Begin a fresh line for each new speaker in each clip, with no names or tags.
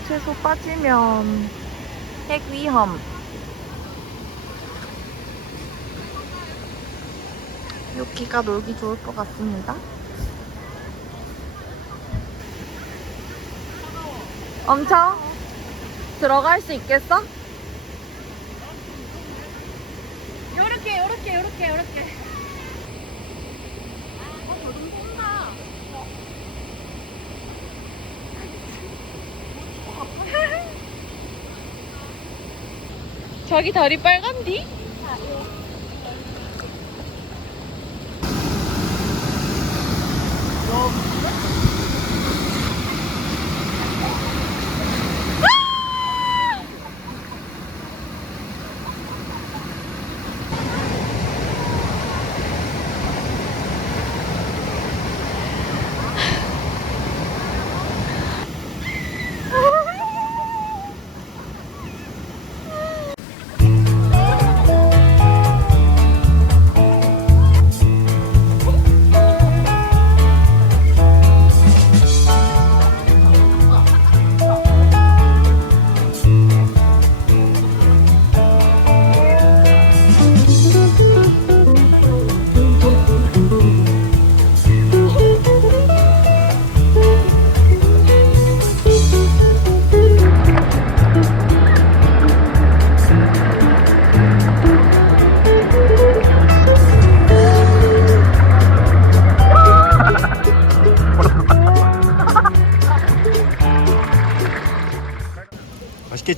채소 빠지면 핵 위험. 여기가 놀기 좋을 것 같습니다. 엄청 들어갈 수 있겠어?
요렇게 요렇게 요렇게 요렇게
자기 다리 빨간디?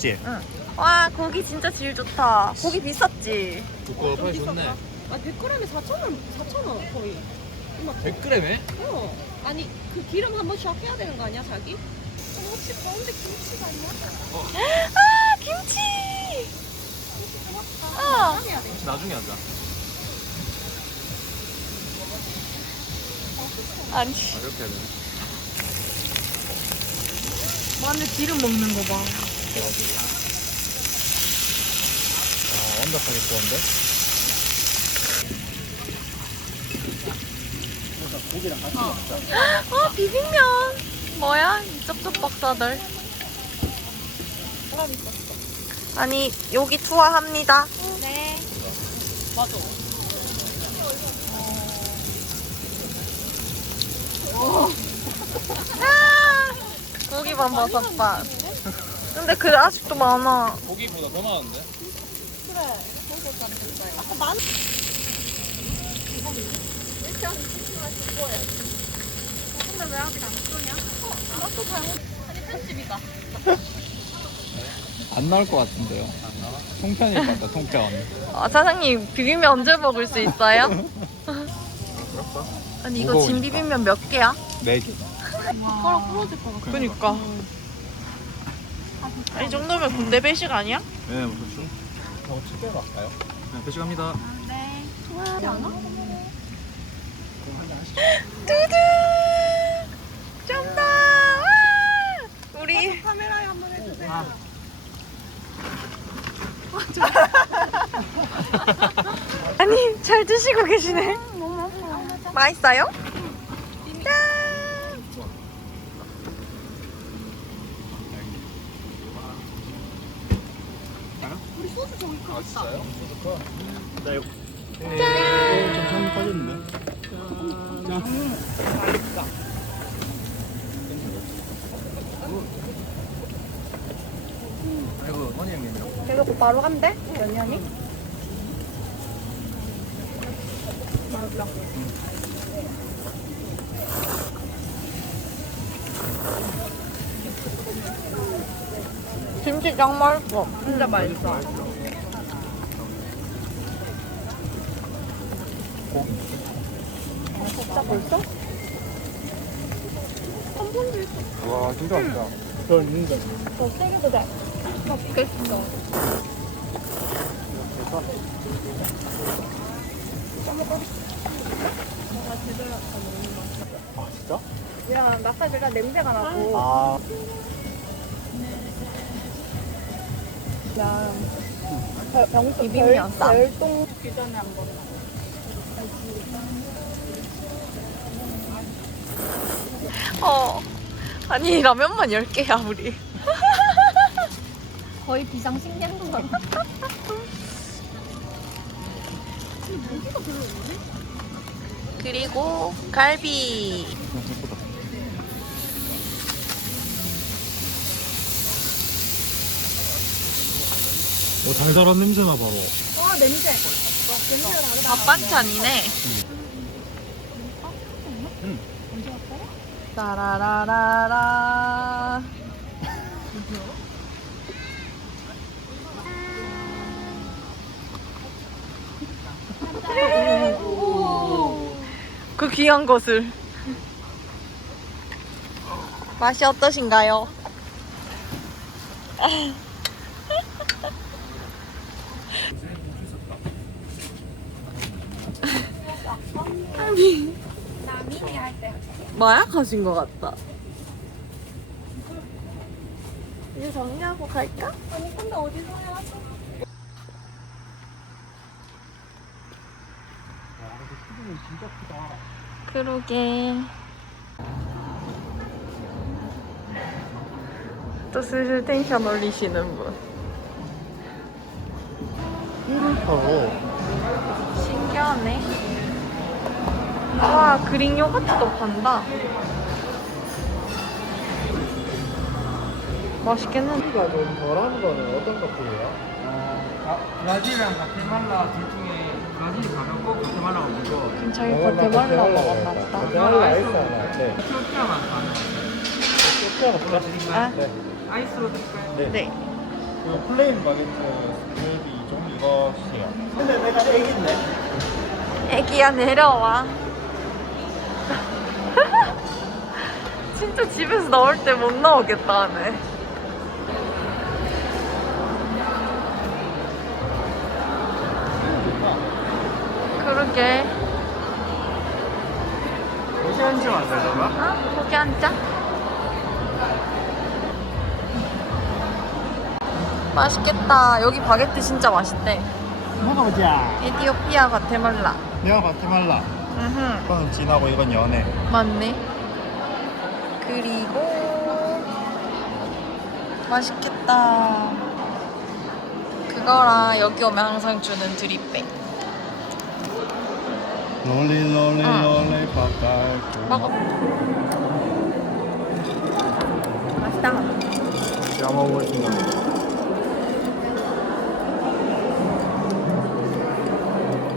맛있겠지?
와 고기 진짜 질 좋다. 고기 비쌌지?
그거 빨리 좋네
아 100g에 4,000원 4,000원 거의
100g에?
어 아니 그 기름 한 번씩 해야 되는 거 아니야 자기? 어머, 혹시 가운데 김치가 있나?
아 김치. 아
해야 돼
나중에 하자
아니
아 이렇게 해야 되네
마늘 기름 먹는 거 봐.
아 완벽하게 구웠는데?
아 비빔면. 뭐야 이 쩝쩝 박사들. 아니 여기 투하합니다.
네 맞아
아, 고기만 버섯반. 근데 그 아직도 많아.
고기보다 더 나왔는데?
아까 만 근데 왜 아직 안 쏘냐? 어, 나도 잘못 아니 편집이다
안 나올 것 같은데요. 통편일 것 같다, 통편.
아, 사장님 비빔면 언제 먹을 수 있어요? 아니 이거 진
무거우니까.
비빔면 몇 개야?
네 개.
숟가락 부러질 것 같아
그니까. 이 정도면 군대 배식 아니야?
네 그렇죠 어 치대로 할까요? 네 배식 갑니다
네 좋아하지 않아?
두두 쩐다 와! 우리
카메라에 한번 해주세요
아니 잘 드시고 계시네
너무 맛있어
맛있어요? 짠
우리 소주 저기
아
있다
진짜요? 소주커? 나 이거
천천히 빠졌는데?
아이고 허니님이요
이거 바로 간대? 연연이? 김치 짱 맛있어. 진짜 맛있어. 진짜 벌써?
와, 진짜 맛있다. 저 있는데.
더 세게도 돼. 먹겠어.
아, 진짜?
그냥 낙사질라 냄새가 나고.
아.
병 비빔면 쌈.
별동 기전에 한번
어. 아니 라면만 10개야 우리.
거의 비상식량 것 같아. 근데 고기가 별로 없네?
그리고 갈비.
예쁘다. 오, 달달한 냄새나 바로.
와 냄새. 냄새가 다르다.
밥 반찬이네.
언제 왔어요?
따라라라라. 그 귀한 것을. 맛이 어떠신가요?
나미미 할 때.
마약하신 것 같다. 이제 정리하고 갈까?
아니 근데 어디서 해왔어?
그러게. 또 슬슬 텐션 올리시는 분.
1리터로
신기하네. 와, 그릭 요거트도 판다. 맛있겠는데?
키가 좀 덜한 거는 어떤 커피예요?
아, 브라질이랑 과테말라 둘 중에 브라질이 가볍고 과테말라가 무거워.
자기 과테말라 먹었나 보다.
과테말라 아이스 하나. 네.
에티오피아만 가능.
소피아가
아?
불러드릴까요? 네.
아이스로 드릴까요?
네.
네.
그 플레인 바게트 스테이크 좀 이거 주세요. 근데 내가 애기인데.
애기야 내려와. 진짜 집에서 나올 때 못 나오겠다 하네. 그러게.
혹시 앉으면 안 되잖아?
어? 거기 앉자. 맛있겠다. 여기 바게트 진짜 맛있대.
먹어보자.
에티오피아 과테말라.
내가 과테말라.
으흠.
이거는 진하고 이건 연해.
맞네. 그리고 맛있겠다. 그거랑 여기 오면 항상 주는 드립백.
롤리 롤리
응.
롤리 밥달고.
먹어. 맛있다.
야 먹어보겠습니다.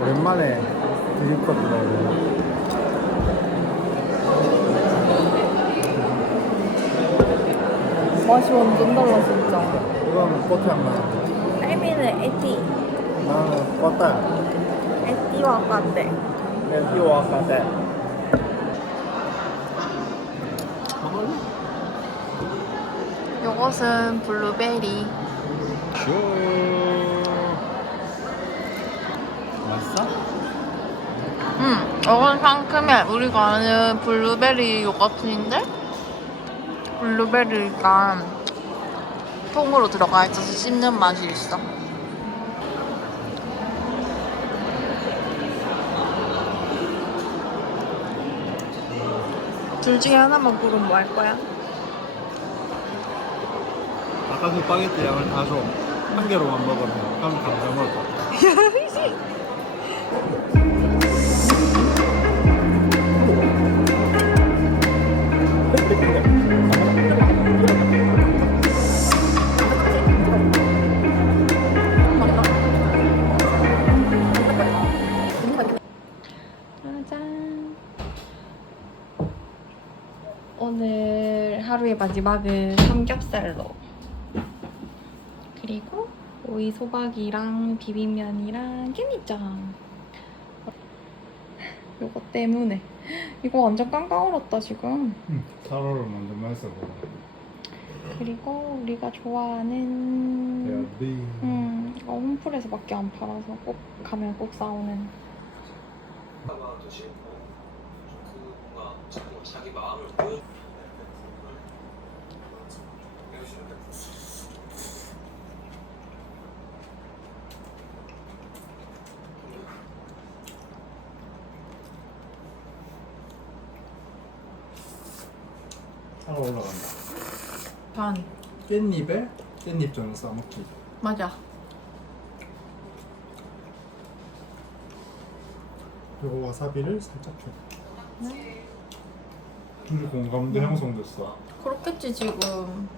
오랜만에 드립커피 먹네.
맛이 완전 달라 진짜.
이거는 꽃향 나.
할미는 에티,
나는 꽃달.
에티와 같대.
그냥 이와 같아.
요것은 블루베리.
슈. 맛있어?
응, 이건 상큼해. 우리가 아는 블루베리 요거트인데 블루베리가 통으로 들어가 있어서 씹는 맛이 있어. 둘 중에 하나만 고르면 뭐 할 거야?
아까 그 바게트 양을 다 줘. 한 개로만 먹으면 그럼 감자 먹을 거.
짜잔. 오늘 하루의 마지막은 삼겹살로. 그리고 오이 소박이랑 비빔면이랑 깻잎장. 요거 때문에. 이거 완전 깡깡 얼었다 지금.
응. 사로를 먼저 맛있어 보여.
그리고 우리가 좋아하는
대야비.
음, 이거 홈플에서밖에 안 팔아서 꼭 가면 꼭 사오는
사로 올라간다.
반
깻잎에 깻잎 전을 싸먹기.
맞아.
그리고 와사비를 살짝 줘. 근데 공감대 형성됐어.
그렇겠지 지금.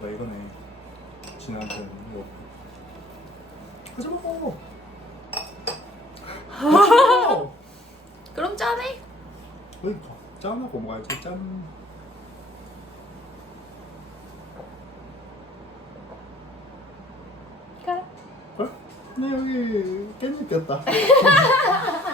나 이거네. 지난번 이거. 하지 마. 하지 마.
그럼 짠해.
그러니까 짠하고 먹어야지 짠. 나 여기 깻잎 꼈다.